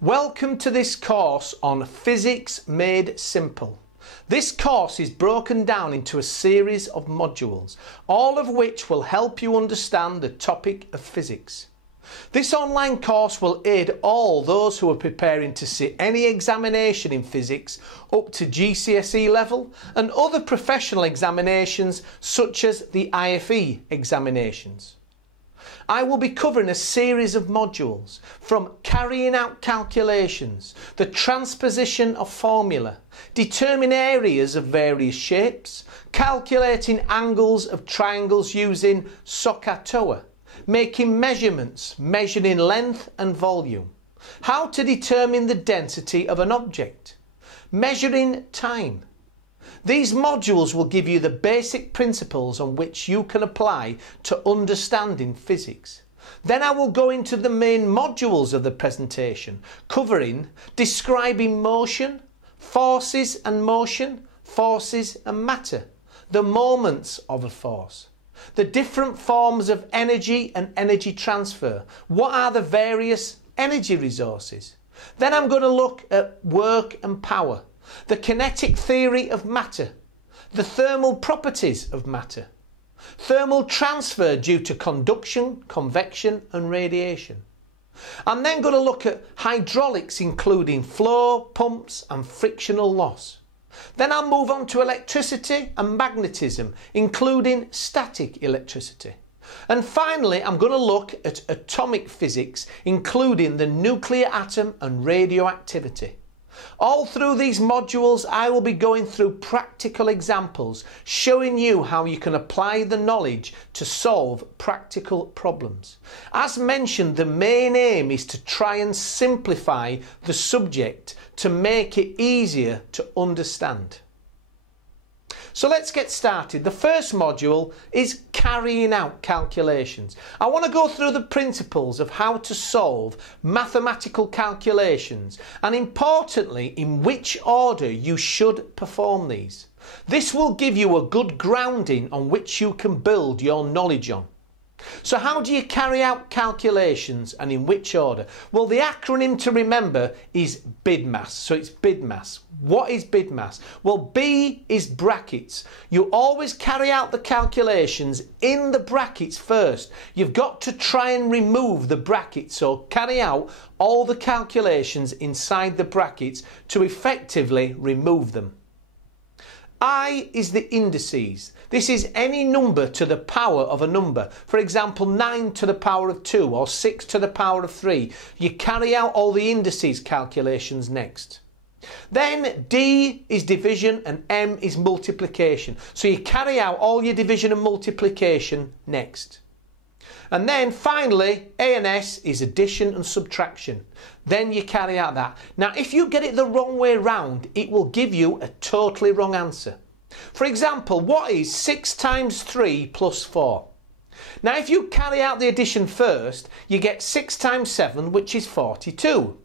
Welcome to this course on Physics Made Simple. This course is broken down into a series of modules, all of which will help you understand the topic of physics. This online course will aid all those who are preparing to sit any examination in physics up to GCSE level and other professional examinations such as the IFE examinations. I will be covering a series of modules from carrying out calculations, the transposition of formula, determining areas of various shapes, calculating angles of triangles using SOHCAHTOA, making measurements, measuring length and volume, how to determine the density of an object, measuring time. These modules will give you the basic principles on which you can apply to understanding physics. Then I will go into the main modules of the presentation, covering describing motion, forces and motion, forces and matter, the moments of a force, the different forms of energy and energy transfer, what are the various energy resources. Then I'm going to look at work and power, the kinetic theory of matter, the thermal properties of matter, thermal transfer due to conduction, convection and radiation. I'm then going to look at hydraulics, including flow, pumps and frictional loss. Then I'll move on to electricity and magnetism, including static electricity. And finally, I'm going to look at atomic physics, including the nuclear atom and radioactivity. All through these modules, I will be going through practical examples, showing you how you can apply the knowledge to solve practical problems. As mentioned, the main aim is to try and simplify the subject to make it easier to understand. So let's get started. The first module is carrying out calculations. I want to go through the principles of how to solve mathematical calculations and, importantly, in which order you should perform these. This will give you a good grounding on which you can build your knowledge on. So how do you carry out calculations and in which order? Well, the acronym to remember is BIDMAS. So it's BIDMAS. What is BIDMAS? Well, B is brackets. You always carry out the calculations in the brackets first. You've got to try and remove the brackets, so carry out all the calculations inside the brackets to effectively remove them. I is the indices. This is any number to the power of a number. For example, 9 to the power of 2 or 6 to the power of 3. You carry out all the indices calculations next. Then D is division and M is multiplication. So you carry out all your division and multiplication next. And then finally, A and S is addition and subtraction. Then you carry out that. Now, if you get it the wrong way round, it will give you a totally wrong answer. For example, what is 6 times 3 plus 4? Now, if you carry out the addition first, you get 6 times 7, which is 42.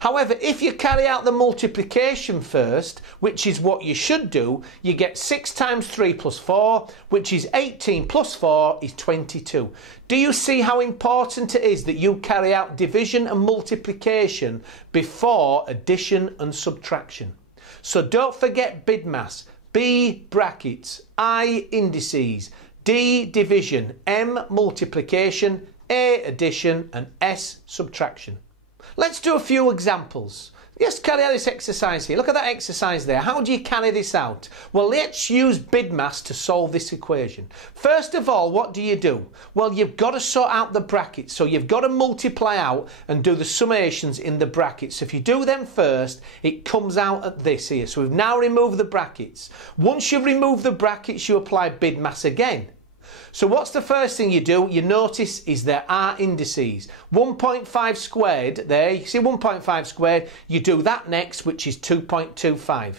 However, if you carry out the multiplication first, which is what you should do, you get 6 times 3 plus 4, which is 18 plus 4 is 22. Do you see how important it is that you carry out division and multiplication before addition and subtraction? So don't forget BIDMAS, B brackets, I indices, D division, M multiplication, A addition and S subtraction. Let's do a few examples. Let's carry out this exercise here. Look at that exercise there. How do you carry this out? Well, let's use BIDMAS to solve this equation. First of all, what do you do? Well, you've got to sort out the brackets. So you've got to multiply out and do the summations in the brackets. So if you do them first, it comes out at this here. So we've now removed the brackets. Once you've removed the brackets, you apply BIDMAS again. So what's the first thing you do? You notice is there are indices. 1.5 squared there, you see 1.5 squared, you do that next, which is 2.25.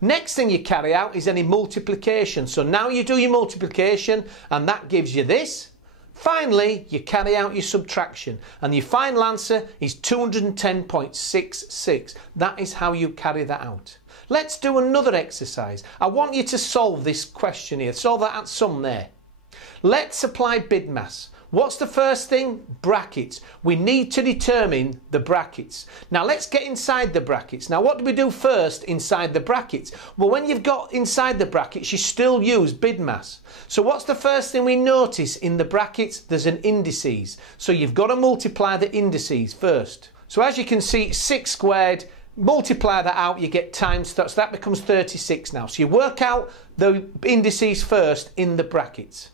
Next thing you carry out is any multiplication. So now you do your multiplication and that gives you this. Finally, you carry out your subtraction and your final answer is 210.66. That is how you carry that out. Let's do another exercise. I want you to solve this question here. Solve that sum there. Let's apply BIDMAS. What's the first thing? Brackets. We need to determine the brackets. Now let's get inside the brackets. Now what do we do first inside the brackets? Well, when you've got inside the brackets, you still use BIDMAS. So what's the first thing we notice in the brackets? There's an indices. So you've got to multiply the indices first. So as you can see, 6 squared, multiply that out, you get times, so that becomes 36 now. So you work out the indices first in the brackets.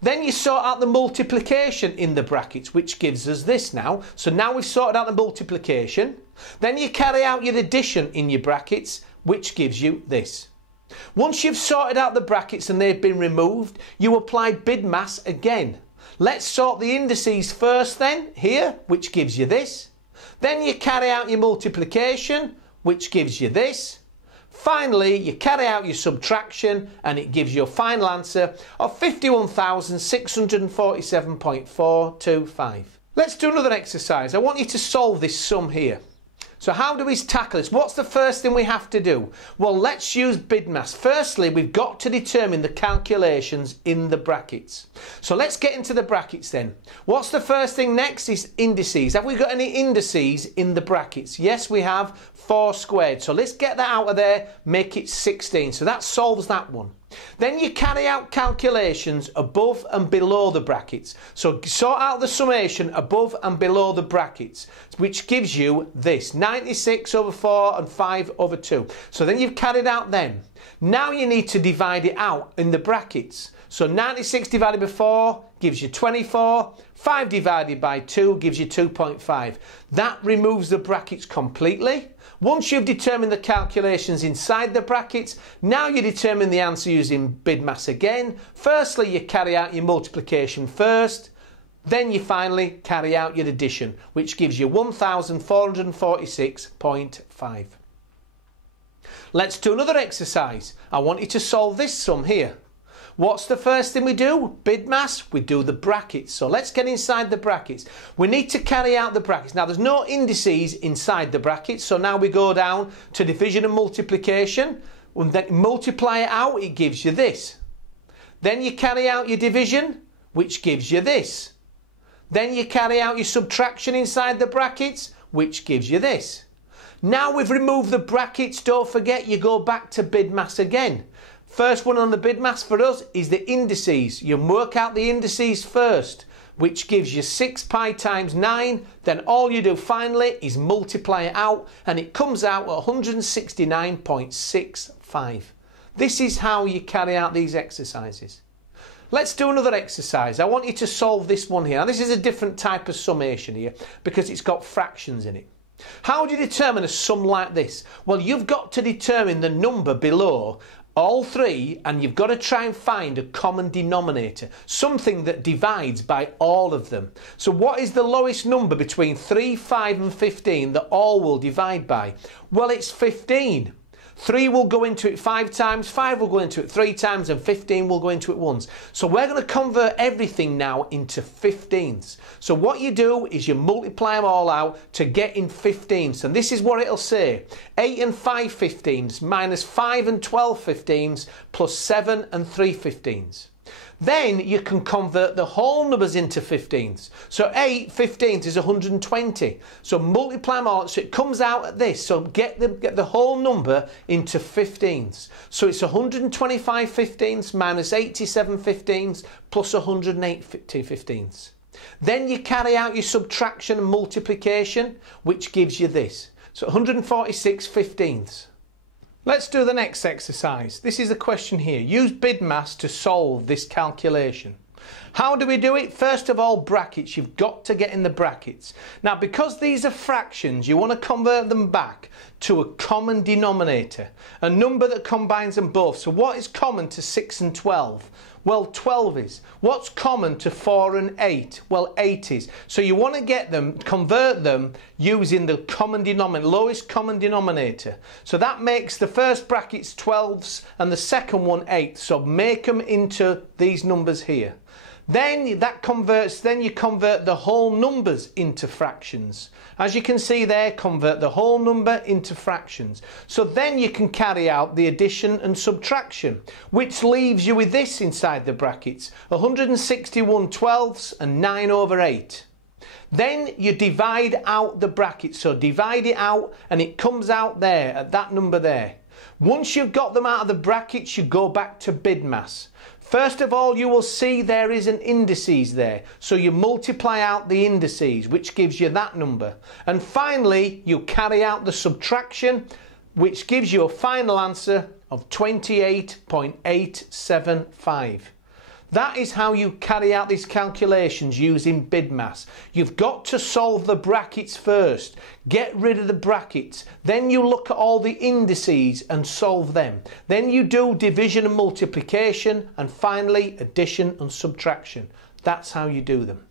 Then you sort out the multiplication in the brackets, which gives us this now. So now we've sorted out the multiplication. Then you carry out your addition in your brackets, which gives you this. Once you've sorted out the brackets and they've been removed, you apply BIDMAS again. Let's sort the indices first then, here, which gives you this. Then you carry out your multiplication, which gives you this. Finally, you carry out your subtraction and it gives you a final answer of 51,647.425. Let's do another exercise. I want you to solve this sum here. So how do we tackle this? What's the first thing we have to do? Well, let's use BIDMAS. Firstly, we've got to determine the calculations in the brackets. So let's get into the brackets then. What's the first thing next is indices. Have we got any indices in the brackets? Yes, we have 4 squared. So let's get that out of there, make it 16. So that solves that one. Then you carry out calculations above and below the brackets. So sort out the summation above and below the brackets, which gives you this, 96 over 4 and 5 over 2. So then you've carried out them. Now you need to divide it out in the brackets. So 96 divided by 4 gives you 24. 5 divided by 2 gives you 2.5. That removes the brackets completely. Once you've determined the calculations inside the brackets, now you determine the answer using BIDMAS again. Firstly, you carry out your multiplication first. Then you finally carry out your addition, which gives you 1,446.5. Let's do another exercise. I want you to solve this sum here. What's the first thing we do? BIDMAS, we do the brackets. So let's get inside the brackets. We need to carry out the brackets. Now there's no indices inside the brackets, so now we go down to division and multiplication. And then multiply it out, it gives you this. Then you carry out your division, which gives you this. Then you carry out your subtraction inside the brackets, which gives you this. Now we've removed the brackets, don't forget you go back to BIDMAS again. First one on the BIDMAS for us is the indices. You work out the indices first, which gives you 6 pi times 9. Then all you do finally is multiply it out and it comes out at 169.65. This is how you carry out these exercises. Let's do another exercise. I want you to solve this one here. Now, this is a different type of summation here because it's got fractions in it. How do you determine a sum like this? Well, you've got to determine the number below all three, and you've got to try and find a common denominator, something that divides by all of them. So what is the lowest number between 3, 5 and 15 that all will divide by? Well, it's 15. 3 will go into it 5 times, 5 will go into it 3 times, and 15 will go into it once. So we're going to convert everything now into 15ths. So what you do is you multiply them all out to get in 15ths. And this is what it'll say. 8 and 5 15ths minus 5 and 12 15ths plus 7 and 3 15ths. Then you can convert the whole numbers into 15ths. So 8 15ths is 120. So multiply them all, so it comes out at this. So get the whole number into 15ths. So it's 125 15ths minus 87 15ths plus 180 15ths. Then you carry out your subtraction and multiplication, which gives you this. So 146 15ths. Let's do the next exercise. This is the question here. Use BIDMAS to solve this calculation. How do we do it? First of all, brackets. You've got to get in the brackets. Now, because these are fractions, you want to convert them back to a common denominator, a number that combines them both. So what is common to 6 and 12? Well, 12 is. What's common to 4 and 8? Well, 8 is. So you want to get them, convert them using the common denominator, lowest common denominator. So that makes the first brackets 12s and the second one 8. So make them into these numbers here. Then you convert the whole numbers into fractions. As you can see there, convert the whole number into fractions. So then you can carry out the addition and subtraction, which leaves you with this inside the brackets, 161 twelfths and 9/8. Then you divide out the brackets, so divide it out and it comes out there at that number there. Once you've got them out of the brackets, you go back to BIDMAS. First of all, you will see there is an indices there, so you multiply out the indices, which gives you that number. And finally, you carry out the subtraction, which gives you a final answer of 28.875. That is how you carry out these calculations using BIDMAS. You've got to solve the brackets first, get rid of the brackets, then you look at all the indices and solve them. Then you do division and multiplication, and finally addition and subtraction. That's how you do them.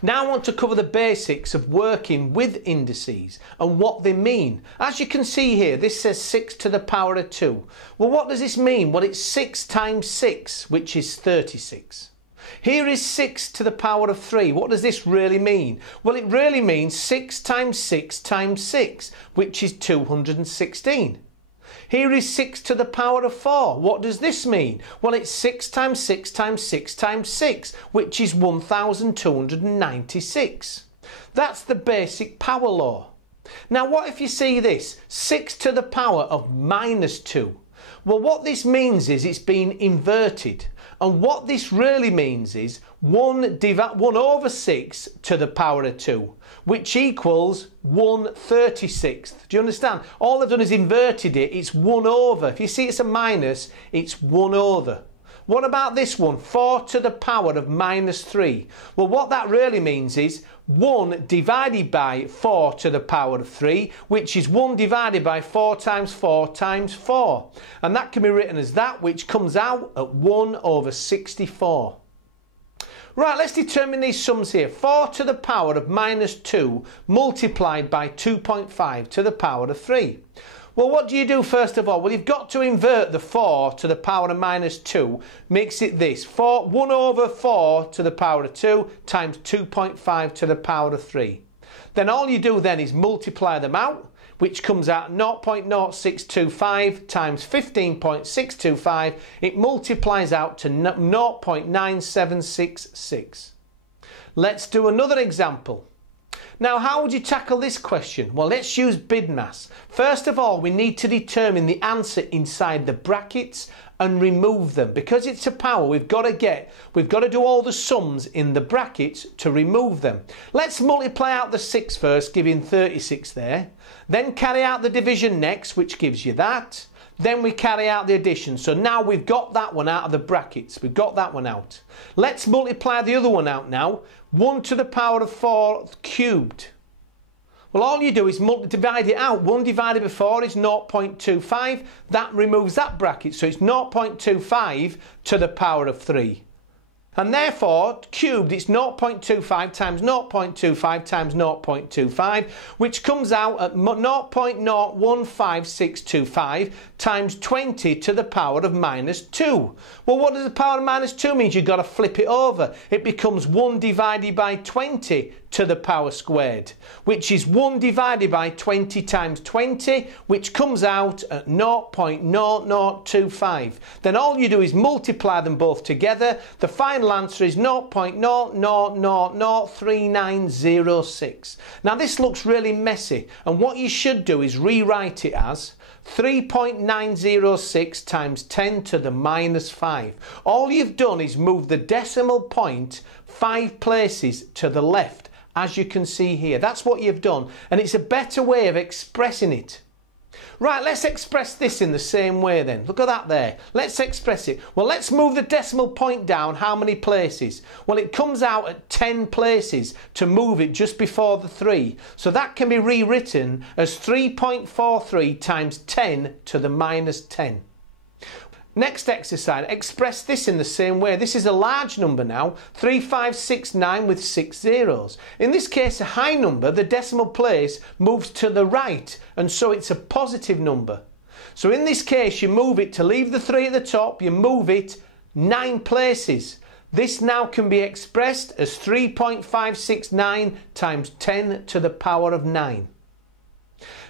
Now I want to cover the basics of working with indices and what they mean. As you can see here, this says 6 to the power of 2. Well, what does this mean? Well, it's 6 times 6, which is 36. Here is 6 to the power of 3. What does this really mean? Well, it really means 6 times 6 times 6, which is 216. Here is 6 to the power of 4. What does this mean? Well, it's 6 times 6 times 6 times 6, which is 1296. That's the basic power law. Now, what if you see this? 6 to the power of minus 2. Well, what this means is it's been inverted. And what this really means is 1 over 6 to the power of 2, which equals 1/36. Do you understand? All I've done is inverted it. It's 1 over. If you see it's a minus, it's 1 over. What about this one? 4 to the power of minus 3. Well, what that really means is 1 divided by 4 to the power of 3, which is 1 divided by 4 times 4 times 4. And that can be written as that, which comes out at 1 over 64. Right, let's determine these sums here. 4 to the power of minus 2 multiplied by 2.5 to the power of 3. Well, what do you do first of all? Well, you've got to invert the 4 to the power of minus 2. Makes it this. 1 over 4 to the power of 2 times 2.5 to the power of 3. Then all you do then is multiply them out, which comes out 0.0625 times 15.625. It multiplies out to 0.9766. Let's do another example. Now, how would you tackle this question? Well, let's use BIDMAS. First of all, we need to determine the answer inside the brackets and remove them. Because it's a power, we've got to do all the sums in the brackets to remove them. Let's multiply out the 6 first, giving 36 there. Then carry out the division next, which gives you that. Then we carry out the addition. So now we've got that one out of the brackets. We've got that one out. Let's multiply the other one out now. 1 to the power of 4 cubed. Well, all you do is divide it out. 1 divided by 4 is 0.25. That removes that bracket. So it's 0.25 to the power of 3. And therefore, cubed, it's 0.25 times 0.25 times 0.25, which comes out at 0.015625 times 20 to the power of minus 2. Well, what does the power of minus 2 mean? You've got to flip it over. It becomes 1 divided by 20 to the power squared, which is 1 divided by 20 times 20, which comes out at 0.0025. Then all you do is multiply them both together. The final answer is 0.00003906. Now this looks really messy, and what you should do is rewrite it as 3.906 times 10 to the minus 5. All you've done is move the decimal point 5 places to the left, as you can see here. That's what you've done, and it's a better way of expressing it. Right, let's express this in the same way then. Look at that there. Let's express it. Well, let's move the decimal point down how many places? Well, it comes out at 10 places to move it just before the 3. So that can be rewritten as 3.43 times 10 to the minus 10. Next exercise, express this in the same way. This is a large number now, 3569 with 6 zeros. In this case, a high number, the decimal place moves to the right, and so it's a positive number. So in this case, you move it to leave the 3 at the top, you move it 9 places. This now can be expressed as 3.569 times 10 to the power of 9.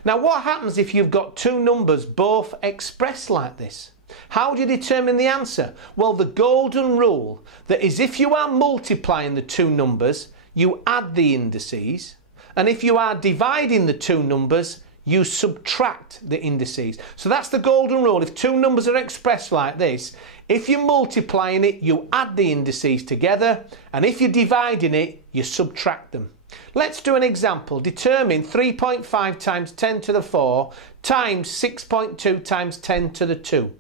Now what happens if you've got two numbers both expressed like this? How do you determine the answer? Well, the golden rule that is if you are multiplying the two numbers, you add the indices, and if you are dividing the two numbers, you subtract the indices. So that's the golden rule. If two numbers are expressed like this, if you're multiplying it, you add the indices together, and if you're dividing it, you subtract them. Let's do an example. Determine 3.5 times 10 to the 4 times 6.2 times 10 to the 2.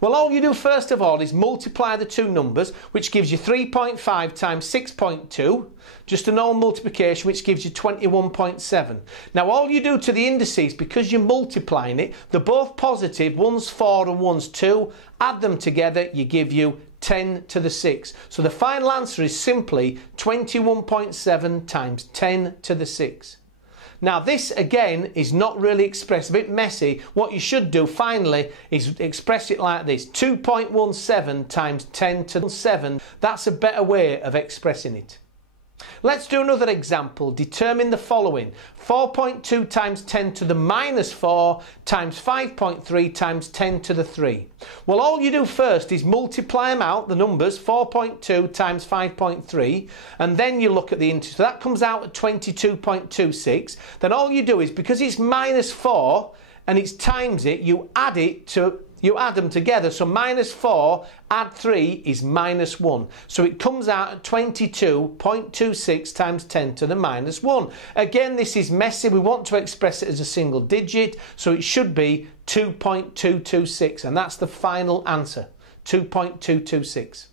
Well, all you do first of all is multiply the two numbers, which gives you 3.5 times 6.2, just a normal multiplication, which gives you 21.7. Now all you do to the indices, because you're multiplying it, they're both positive, one's 4 and one's 2, add them together, you give you 10 to the 6. So the final answer is simply 21.7 times 10 to the 6. Now this again is not really expressed, a bit messy. What you should do finally is express it like this: 2.17 times 10 to the 7. That's a better way of expressing it. Let's do another example. Determine the following: 4.2 times 10 to the minus 4 times 5.3 times 10 to the 3. Well, all you do first is multiply them out, the numbers, 4.2 times 5.3, and then you look at the integers. So that comes out at 22.26. Then all you do is, because it's minus 4 and it's times it, you add them together. So minus 4 add 3 is minus 1. So it comes out at 22.26 times 10 to the minus 1. Again, this is messy. We want to express it as a single digit, so it should be 2.226, and that's the final answer, 2.226.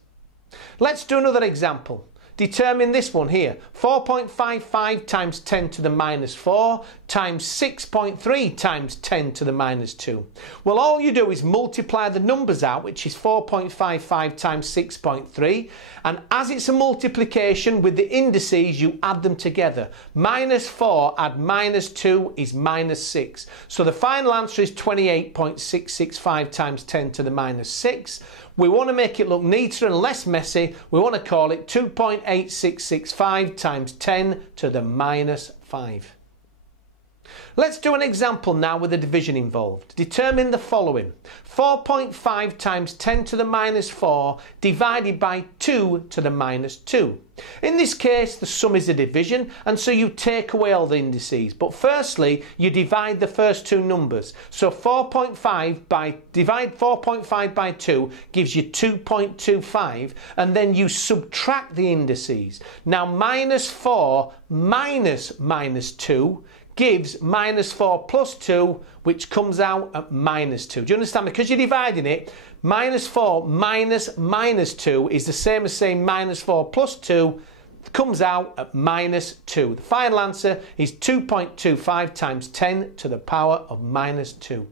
Let's do another example. Determine this one here: 4.55 times 10 to the minus 4 times 6.3 times 10 to the minus 2. Well, all you do is multiply the numbers out, which is 4.55 times 6.3, and as it's a multiplication with the indices, you add them together. Minus 4 add minus 2 is minus 6. So the final answer is 28.665 times 10 to the minus 6. We want to make it look neater and less messy. We want to call it 2.8665 times 10 to the minus 5. Let's do an example now with a division involved. Determine the following: 4.5 times 10 to the minus 4 divided by 2 to the minus 2. In this case, the sum is a division, and so you take away all the indices. But firstly, you divide the first two numbers. So divide 4.5 by 2 gives you 2.25, and then you subtract the indices. Now minus 4 minus minus 2 gives minus 4 plus 2, which comes out at minus 2. Do you understand? Because you're dividing it, minus 4 minus minus 2 is the same as saying minus 4 plus 2, comes out at minus 2. The final answer is 2.25 times 10 to the power of minus 2.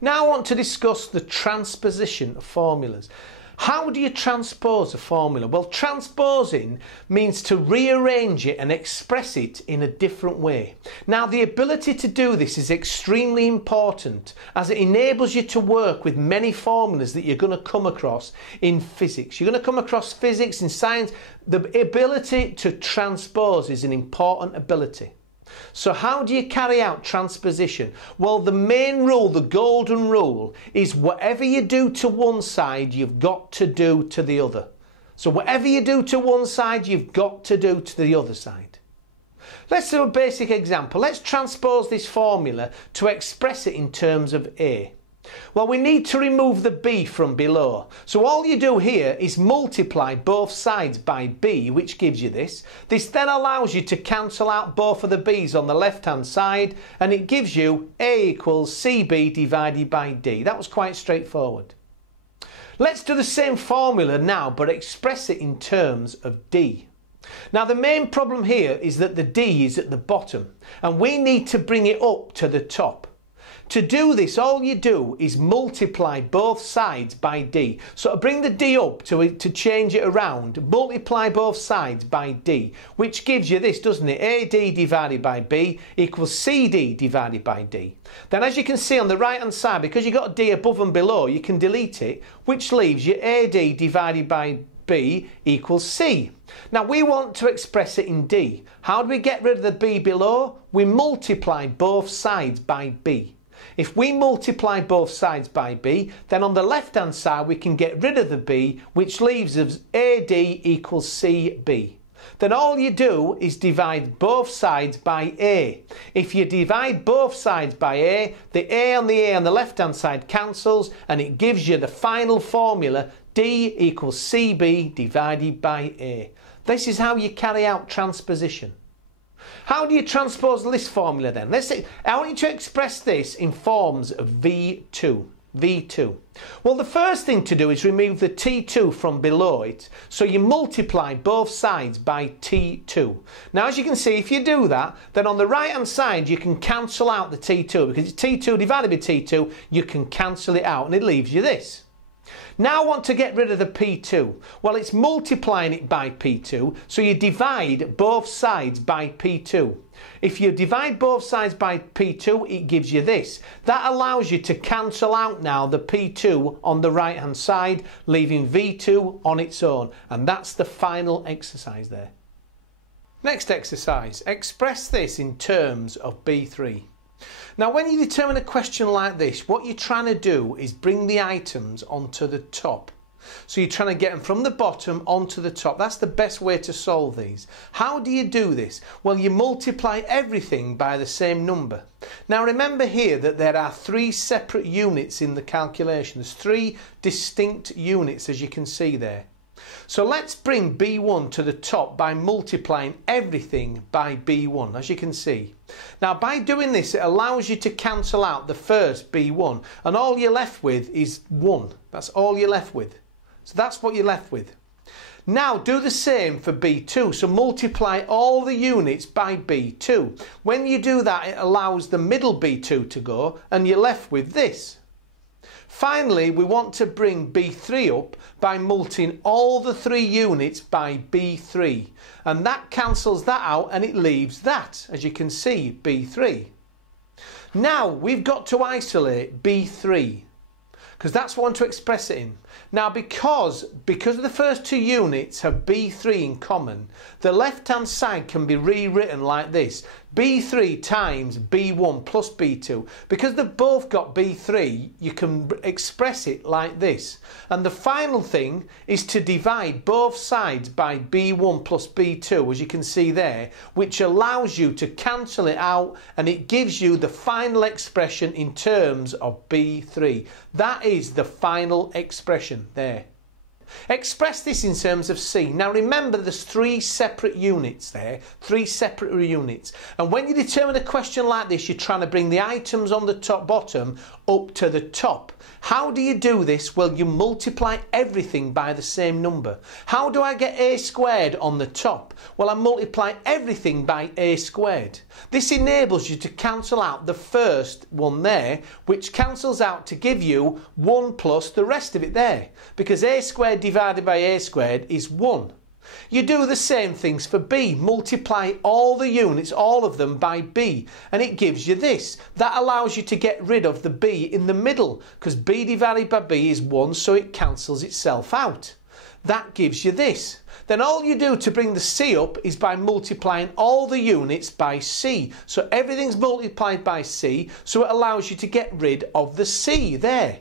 Now I want to discuss the transposition of formulas. How do you transpose a formula? Well, transposing means to rearrange it and express it in a different way. Now, the ability to do this is extremely important, as it enables you to work with many formulas that you're going to come across in physics. You're going to come across physics and science. The ability to transpose is an important ability. So how do you carry out transposition? Well, the main rule, the golden rule, is whatever you do to one side, you've got to do to the other. So whatever you do to one side, you've got to do to the other side. Let's do a basic example. Let's transpose this formula to express it in terms of A. Well, we need to remove the b from below. So all you do here is multiply both sides by b, which gives you this. This then allows you to cancel out both of the b's on the left-hand side, and it gives you a equals cb divided by d. That was quite straightforward. Let's do the same formula now, but express it in terms of d. Now, the main problem here is that the d is at the bottom, and we need to bring it up to the top. To do this, all you do is multiply both sides by d. So to bring the d up, to change it around, multiply both sides by d, which gives you this, doesn't it? AD divided by b equals CD divided by d. Then as you can see on the right hand side, because you've got a d above and below, you can delete it, which leaves you AD divided by b equals c. Now we want to express it in d. How do we get rid of the b below? We multiply both sides by b. If we multiply both sides by b, then on the left hand side we can get rid of the b, which leaves us AD equals CB. Then all you do is divide both sides by a. If you divide both sides by a on the left hand side cancels, and it gives you the final formula, d equals CB divided by a. This is how you carry out transposition. How do you transpose this formula then? Let's say I want you to express this in forms of V2. V2. Well, the first thing to do is remove the T2 from below it. So you multiply both sides by T2. Now, as you can see, if you do that, then on the right hand side you can cancel out the T2, because it's T2 divided by T2, you can cancel it out and it leaves you this. Now I want to get rid of the P2. Well, it's multiplying it by P2, so you divide both sides by P2. If you divide both sides by P2, it gives you this. That allows you to cancel out now the P2 on the right hand side, leaving V2 on its own. And that's the final exercise there. Next exercise, express this in terms of B3. Now when you determine a question like this, what you're trying to do is bring the items onto the top. So you're trying to get them from the bottom onto the top. That's the best way to solve these. How do you do this? Well, you multiply everything by the same number. Now remember here that there are three separate units in the calculation. There's three distinct units, as you can see there. So let's bring B1 to the top by multiplying everything by B1, as you can see. Now by doing this, it allows you to cancel out the first B1, and all you're left with is 1. That's all you're left with. So that's what you're left with. Now do the same for B2, so multiply all the units by B2. When you do that, it allows the middle B2 to go, and you're left with this. Finally, we want to bring B3 up by multiplying all the three units by B3. And that cancels that out and it leaves that, as you can see, B3. Now we've got to isolate B3, because that's what I want to express it in. Now because of the first two units have B3 in common, the left hand side can be rewritten like this. B3 times B1 plus B2. Because they've both got B3, you can express it like this. And the final thing is to divide both sides by B1 plus B2, as you can see there, which allows you to cancel it out, and it gives you the final expression in terms of B3. That is the final expression there. Express this in terms of C. Now remember, there's three separate units there, three separate units. And when you determine a question like this, you're trying to bring the items on the top bottom up to the top. How do you do this? Well, you multiply everything by the same number. How do I get a squared on the top? Well, I multiply everything by a squared. This enables you to cancel out the first one there, which cancels out to give you 1 plus the rest of it there, because a squared divided by a squared is 1. You do the same things for B. Multiply all the units, all of them, by B, and it gives you this. That allows you to get rid of the B in the middle, because B divided by B is 1, so it cancels itself out. That gives you this. Then all you do to bring the C up is by multiplying all the units by C. So everything's multiplied by C, so it allows you to get rid of the C there.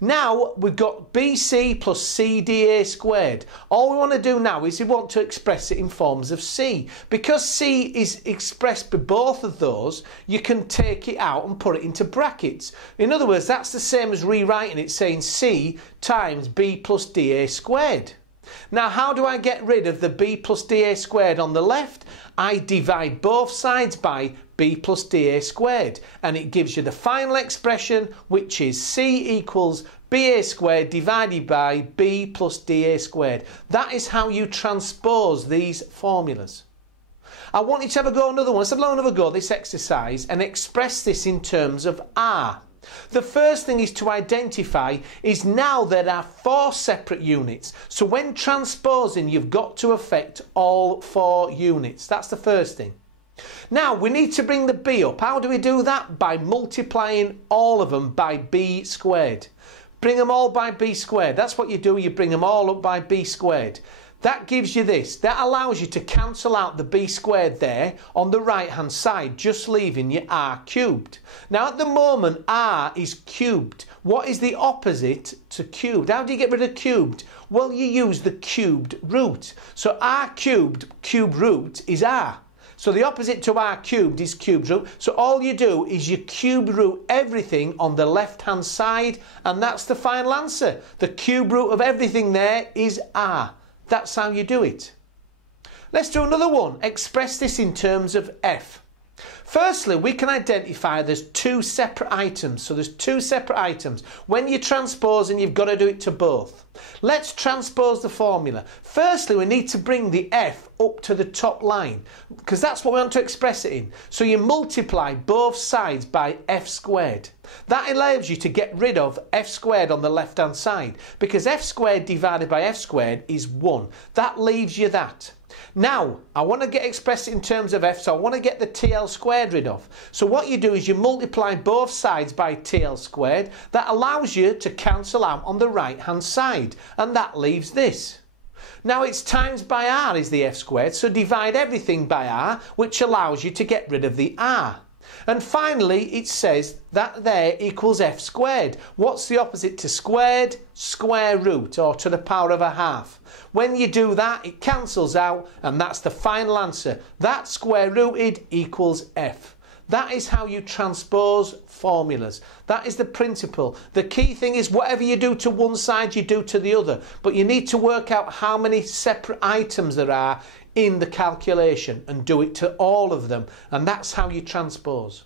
Now we've got BC plus CDA squared. All we want to do now is we want to express it in forms of C. Because C is expressed by both of those, you can take it out and put it into brackets. In other words, that's the same as rewriting it, saying C times B plus DA squared. Now how do I get rid of the B plus DA squared on the left? I divide both sides by B plus DA squared, and it gives you the final expression, which is C equals BA squared divided by B plus DA squared. That is how you transpose these formulas. I want you to have a go another one. Let's have another go at this exercise and express this in terms of R. The first thing is to identify is now there are 4 separate units. So when transposing, you've got to affect all 4 units. That's the first thing. Now we need to bring the b up. How do we do that? By multiplying all of them by b squared. Bring them all by b squared. That's what you do. You bring them all up by b squared. That gives you this. That allows you to cancel out the b squared there on the right hand side, just leaving you r cubed. Now at the moment r is cubed. What is the opposite to cubed? How do you get rid of cubed? Well, you use the cubed root. So r cubed, cube root is r. So the opposite to r cubed is cube root. So all you do is you cube root everything on the left hand side, and that's the final answer. The cube root of everything there is r. That's how you do it. Let's do another one. Express this in terms of f. Firstly, we can identify there's 2 separate items. So there's 2 separate items. When you're transposing, you've got to do it to both. Let's transpose the formula. Firstly, we need to bring the f up to the top line, because that's what we want to express it in. So you multiply both sides by f squared. That allows you to get rid of f squared on the left hand side, because f squared divided by f squared is 1. That leaves you that. Now, I want to express it in terms of f, so I want to get the TL squared rid of. So what you do is you multiply both sides by TL squared. That allows you to cancel out on the right hand side, and that leaves this. Now it's times by r is the f squared, so divide everything by r, which allows you to get rid of the r. And finally, it says that there equals f squared. What's the opposite to squared? Square root, or to the power of a half. When you do that, it cancels out, and that's the final answer. That square rooted equals f. That is how you transpose formulas. That is the principle. The key thing is whatever you do to one side, you do to the other. But you need to work out how many separate items there are in the calculation and do it to all of them. And that's how you transpose.